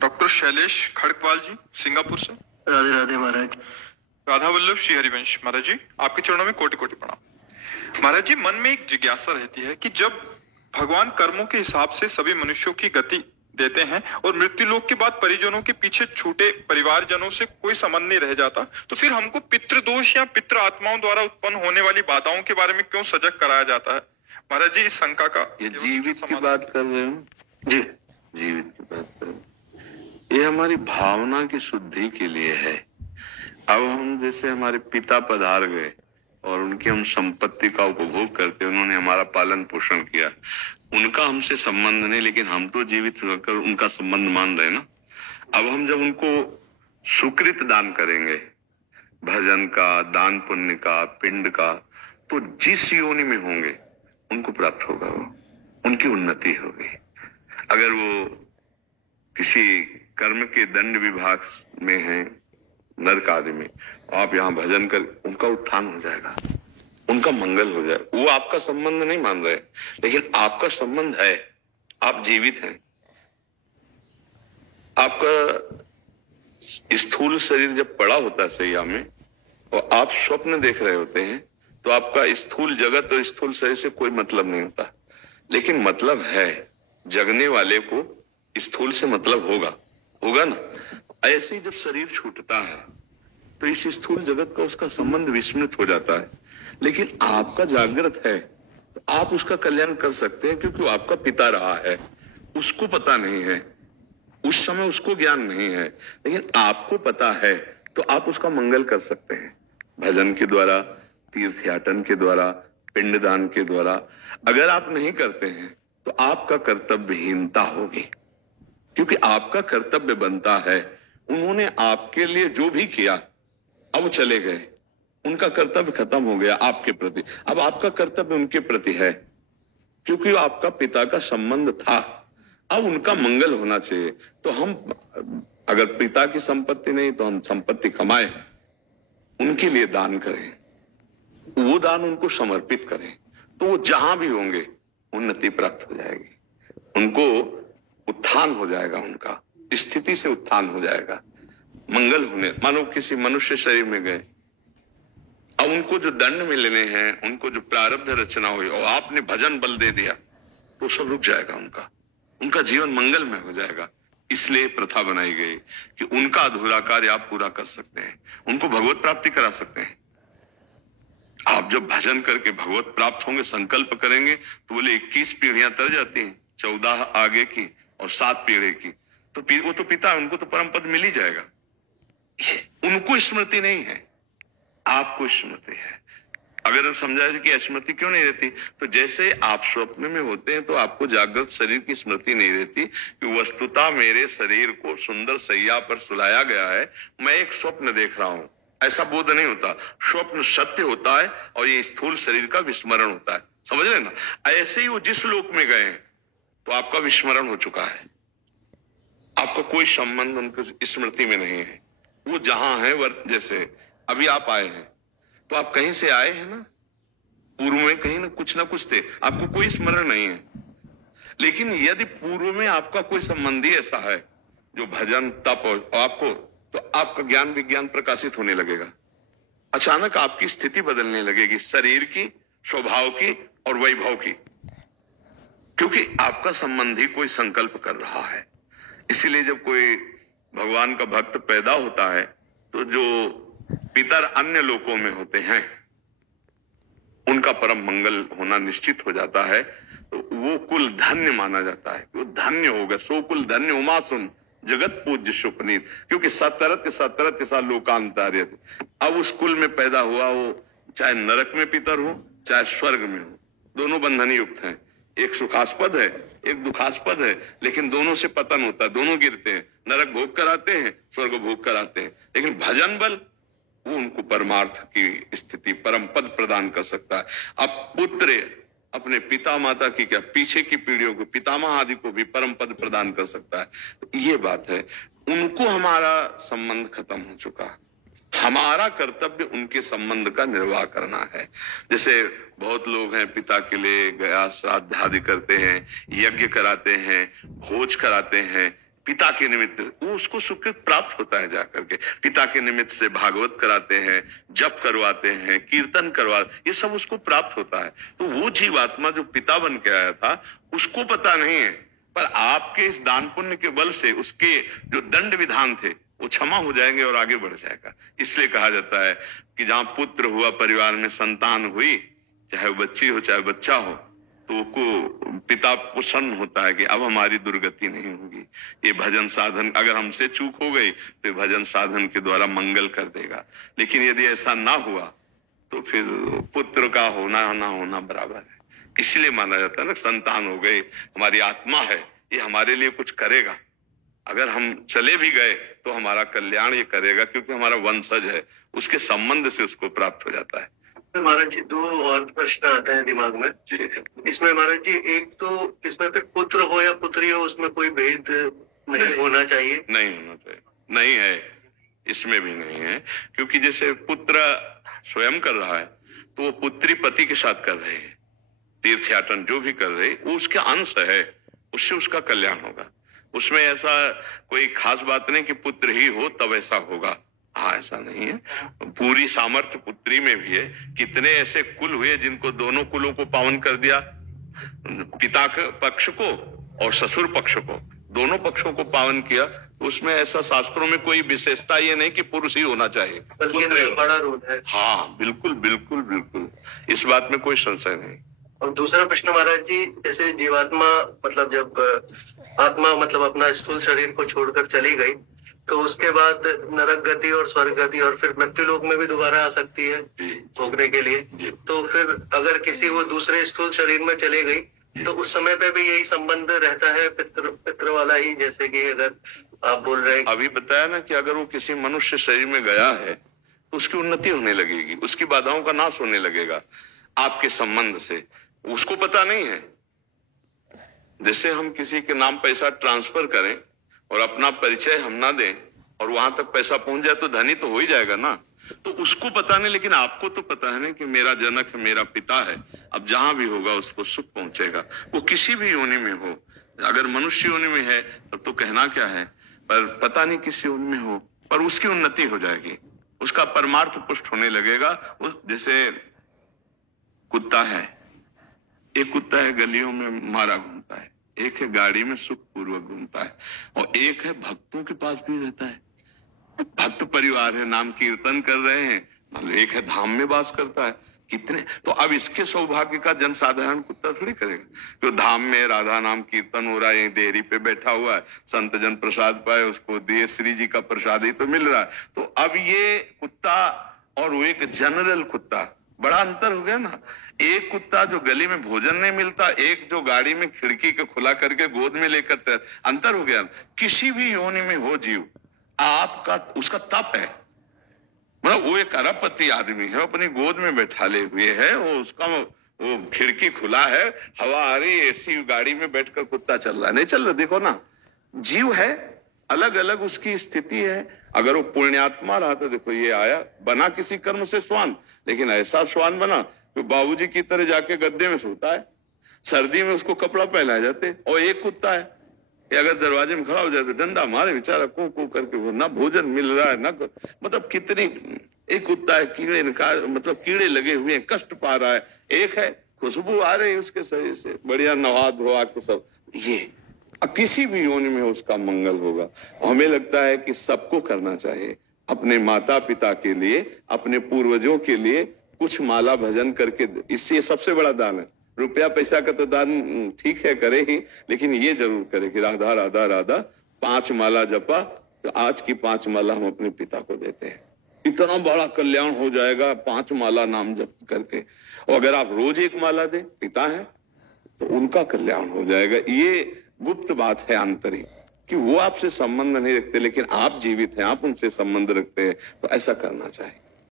Doctor Shailesh Kharkwal जी, Singapore से। राधे राधे महाराज। राधा वल्लभ श्री हरिवंश महाराज जी, आपके चरणों में कोटि कोटि प्रणाम। महाराज जी, मन में एक जिज्ञासा रहती है कि जब भगवान कर्मों के हिसाब से सभी मनुष्यों की गति देते हैं और मृत्यु लोक के बाद परिजनों के पीछे छूटे परिवारजनों से कोई संबंध नहीं रह जाता, तो फिर हमको पितृदोष या पितृ आत्माओं द्वारा उत्पन्न होने वाली बाधाओं के बारे में क्यों सजग कराया जाता है? महाराज जी, इस शंका का ये जीवित की बात कर रहे हो जी, जीवित की बात कर रहे हो। ये हमारी भावना की शुद्धि के लिए है। अब हम जैसे हमारे पिता पधार गए और उनकी हम संपत्ति का उपभोग करते, उन्होंने हमारा पालन पोषण किया, उनका हमसे संबंध नहीं, लेकिन हम तो जीवित होकर उनका संबंध मान रहे ना। अब हम जब उनको सुकृत दान करेंगे, भजन का, दान पुण्य का, पिंड का, तो जिस योनि में होंगे उनको प्राप्त होगा, वो उनकी उन्नति होगी। अगर वो किसी कर्म के दंड विभाग में है, नरक आदि में, आप यहाँ भजन कर, उनका उत्थान हो जाएगा, उनका मंगल हो जाए। वो आपका संबंध नहीं मान रहे, लेकिन आपका संबंध है, आप जीवित हैं। आपका स्थूल शरीर जब पड़ा होता है सैया में और आप स्वप्न देख रहे होते हैं, तो आपका स्थूल जगत और स्थूल शरीर से कोई मतलब नहीं होता, लेकिन मतलब है, जगने वाले को स्थूल से मतलब होगा ना। ऐसे ही जब शरीर छूटता है तो इस स्थूल जगत का उसका संबंध विस्मृत हो जाता है, लेकिन आपका जागृत है तो आप उसका कल्याण कर सकते हैं, क्योंकि वो आपका पिता रहा है। उसको पता नहीं है, उस समय उसको ज्ञान नहीं है, लेकिन आपको पता है, तो आप उसका मंगल कर सकते हैं भजन के द्वारा, तीर्थयाटन के द्वारा, पिंडदान के द्वारा। अगर आप नहीं करते हैं तो आपका कर्तव्यहीनता होगी, क्योंकि आपका कर्तव्य बनता है। उन्होंने आपके लिए जो भी किया, अब चले गए, उनका कर्तव्य खत्म हो गया आपके प्रति। अब आपका कर्तव्य उनके प्रति है, क्योंकि आपका पिता का संबंध था। अब उनका मंगल होना चाहिए। तो हम, अगर पिता की संपत्ति नहीं, तो हम संपत्ति कमाएं, उनके लिए दान करें, वो दान उनको समर्पित करें, तो वो जहां भी होंगे उन्नति प्राप्त हो जाएगी, उनको उत्थान हो जाएगा, उनका स्थिति से उत्थान हो जाएगा, मंगल होने। मानो किसी मनुष्य शरीर में गए, अब उनको जो दंड मिलने हैं, उनको जो प्रारब्ध रचना हुई, और आपने भजन बल दे दिया, तो सब रुक जाएगा, उनका जीवन मंगल में हो जाएगा। इसलिए प्रथा बनाई गई कि उनका अधूरा कार्य आप पूरा कर सकते हैं, उनको भगवत प्राप्ति करा सकते हैं। आप जब भजन करके भगवत प्राप्त होंगे, संकल्प करेंगे, तो बोले 21 पीढ़ियां तर जाती हैं, 14 आगे की और 7 पीढ़ी की, तो वो तो पिता है, उनको तो परम पद मिल ही जाएगा। उनको स्मृति नहीं है, आपको स्मृति है। अगर समझा जाए कि स्मृति क्यों नहीं रहती, तो जैसे आप स्वप्न में होते हैं तो आपको जागृत शरीर की स्मृति नहीं रहती कि वस्तुतः मेरे शरीर को सुंदर सैया पर सुलाया गया है, मैं एक स्वप्न देख रहा हूं, ऐसा बोध नहीं होता। स्वप्न सत्य होता है और ये स्थूल शरीर का विस्मरण होता है, समझ रहे ना। ऐसे ही वो जिस लोक में गए तो आपका विस्मरण हो चुका है, आपका कोई संबंध उनकी स्मृति में नहीं है। वो जहां है, जैसे अभी आप आए हैं, तो आप कहीं से आए हैं ना, पूर्व में कहीं ना कुछ थे, आपको कोई स्मरण नहीं है। लेकिन यदि पूर्व में आपका कोई संबंधी ऐसा है जो भजन तप और आपको, तो आपका ज्ञान विज्ञान प्रकाशित होने लगेगा। अचानक आपकी स्थिति बदलने लगेगी, शरीर की, स्वभाव की और वैभव की, क्योंकि आपका संबंधी कोई संकल्प कर रहा है। इसीलिए जब कोई भगवान का भक्त पैदा होता है, तो जो पितर अन्य लोकों में होते हैं, उनका परम मंगल होना निश्चित हो जाता है, तो वो कुल धन्य माना जाता है, वो धन्य होगा। सो कुल धन्य उमा सुन जगत पूज्य सुपनीत, क्योंकि सतरत सा लोकांतर्यत। अब उस कुल में पैदा हुआ, वो चाहे नरक में पितर हो चाहे स्वर्ग में हो, दोनों बंधन युक्त हैं। एक सुखास्पद है, एक दुखास्पद है, लेकिन दोनों से पतन होता है, दोनों गिरते हैं। नरक भोग कराते हैं, स्वर्ग भोग कराते हैं, लेकिन भजन बल वो उनको परमार्थ की स्थिति, परम पद प्रदान कर सकता है। अब पुत्र अपने पिता माता की क्या, पीछे की पीढ़ियों को, पितामह आदि को भी परम पद प्रदान कर सकता है। तो ये बात है, उनको हमारा संबंध खत्म हो चुका है। हमारा कर्तव्य उनके संबंध का निर्वाह करना है। जैसे बहुत लोग हैं, पिता के लिए गया श्राद्ध आदि करते हैं, यज्ञ कराते हैं, भोज कराते हैं, पिता के निमित्त वो उसको सुकृत प्राप्त होता है जाकर के। पिता के निमित्त से भागवत कराते हैं, जप करवाते हैं, कीर्तन ये सब उसको प्राप्त होता है। तो वो जीवात्मा जो पिता बन के आया था उसको पता नहीं है, पर आपके इस दान पुण्य के बल से उसके जो दंड विधान थे वो क्षमा हो जाएंगे और आगे बढ़ जाएगा। इसलिए कहा जाता है कि जहां पुत्र हुआ, परिवार में संतान हुई, चाहे वो बच्ची हो चाहे बच्चा हो, तो को पिता प्रसन्न होता है कि अब हमारी दुर्गति नहीं होगी। ये भजन साधन, अगर हमसे चूक हो गई तो भजन साधन के द्वारा मंगल कर देगा। लेकिन यदि ऐसा ना हुआ तो फिर पुत्र का होना ना होना बराबर है। इसलिए माना जाता है ना, संतान हो गए, हमारी आत्मा है, ये हमारे लिए कुछ करेगा। अगर हम चले भी गए तो हमारा कल्याण ये करेगा, क्योंकि हमारा वंशज है, उसके संबंध से उसको प्राप्त हो जाता है। महाराज जी, दो और प्रश्न आते हैं दिमाग में इसमें। महाराज जी, एक तो इसमें फिर पुत्र हो या पुत्री हो, उसमें कोई भेद नहीं होना चाहिए? नहीं होना चाहिए, नहीं है, इसमें भी नहीं है। क्योंकि जैसे पुत्र स्वयं कर रहा है तो वो पुत्री पति के साथ कर रहे हैं, तीर्थयाटन जो भी कर रहे वो उसके अंश है, उससे उसका कल्याण होगा। उसमें ऐसा कोई खास बात नहीं कि पुत्र ही हो तब ऐसा होगा, हाँ ऐसा नहीं है। पूरी सामर्थ्य पुत्री में भी है। कितने ऐसे कुल हुए जिनको दोनों कुलों को पावन कर दिया, पिता के पक्ष को और ससुर पक्ष को, दोनों पक्षों को पावन किया। उसमें ऐसा शास्त्रों में कोई विशेषता ये नहीं कि पुरुष ही होना चाहिए, बड़ा रोल है। हाँ बिल्कुल बिल्कुल बिल्कुल, इस बात में कोई संशय नहीं। और दूसरा प्रश्न महाराज जी, जैसे जीवात्मा मतलब जब आत्मा मतलब अपना स्थूल शरीर को छोड़कर चली गई तो उसके बाद नरक गति और स्वर्ग गति और फिर मृत्यु लोक में भी दोबारा आ सकती है भोगने के लिए। तो फिर अगर किसी वो दूसरे स्थूल शरीर में चले गई तो उस समय पे भी यही संबंध रहता है पितृ वाला ही, जैसे कि अगर आप बोल रहे हैं अभी बताया ना कि अगर वो किसी मनुष्य शरीर में गया है तो उसकी उन्नति होने लगेगी, उसकी बाधाओं का नाश होने लगेगा आपके संबंध से। उसको पता नहीं है। जैसे हम किसी के नाम पैसा ट्रांसफर करें और अपना परिचय हम ना दें और वहां तक पैसा पहुंच जाए तो धनी तो हो ही जाएगा ना। तो उसको पता नहीं, लेकिन आपको तो पता है ना कि मेरा जनक है, मेरा पिता है, अब जहां भी होगा उसको सुख पहुंचेगा। वो किसी भी योनि में हो, अगर मनुष्य योनि में है तब तो कहना क्या है, पर पता नहीं किस योनि में हो, पर उसकी उन्नति हो जाएगी, उसका परमार्थ पुष्ट होने लगेगा। जैसे कुत्ता है, एक कुत्ता है गलियों में मारा घूमता है, एक है गाड़ी में सुख पूर्वक घूमता है, और एक है भक्तों के पास भी रहता है, भक्त परिवार है, नाम कीर्तन कर रहे हैं, मतलब एक है धाम में वास करता है। कितने तो अब इसके सौभाग्य का जनसाधारण कुत्ता थोड़ी करेगा, जो धाम में राधा नाम कीर्तन हो रहा है, देहरी पे बैठा हुआ है, संत जन प्रसाद पाए, उसको दिए श्री जी का प्रसाद ही तो मिल रहा है। तो अब ये कुत्ता और वो एक जनरल कुत्ता, बड़ा अंतर हो गया ना। एक कुत्ता जो गली में भोजन नहीं मिलता, एक जो गाड़ी में खिड़की के खुला करके गोद में लेकर, अंतर हो गया। किसी भी योनि में हो जीव, आपका उसका तप है, मतलब वो एक अरबपति आदमी है, अपनी गोद में बैठाले हुए है, वो उसका वो खिड़की खुला है, हवा आ रही, एसी गाड़ी में बैठकर कुत्ता चल रहा है, नहीं चल रहा। देखो ना, जीव है, अलग अलग उसकी स्थिति है। अगर वो पुण्यात्मा रहा तो देखो ये आया, बना किसी कर्म से श्वान, लेकिन ऐसा श्वान बना तो बाबूजी की तरह जाके गद्दे में सोता है, सर्दी में उसको कपड़ा पहनाए जाते। और एक कुत्ता है कि अगर दरवाजे में खड़ा हो जाए तो डंडा मारे बेचारा, को करके, वो ना भोजन मिल रहा है ना, मतलब कितनी। एक कुत्ता है कीड़े मतलब कीड़े लगे हुए हैं, कष्ट पा रहा है। एक है खुशबू आ रही है उसके शरीर से, बढ़िया नहा धोआ के सब। ये किसी भी योनि में उसका मंगल होगा। हमें लगता है कि सबको करना चाहिए, अपने माता पिता के लिए, अपने पूर्वजों के लिए कुछ माला भजन करके, इससे सबसे बड़ा दान है। रुपया पैसा का तो दान ठीक है करे ही, लेकिन ये जरूर करे कि राधा राधा राधा 5 माला जपा, तो आज की 5 माला हम अपने पिता को देते हैं, इतना बड़ा कल्याण हो जाएगा 5 माला नाम जप करके। और अगर आप रोज 1 माला दे, पिता है तो उनका कल्याण हो जाएगा। ये गुप्त बात है आंतरिक, कि वो आपसे संबंध नहीं रखते, लेकिन आप जीवित हैं, आप उनसे संबंध रखते हैं, तो ऐसा करना चाहिए।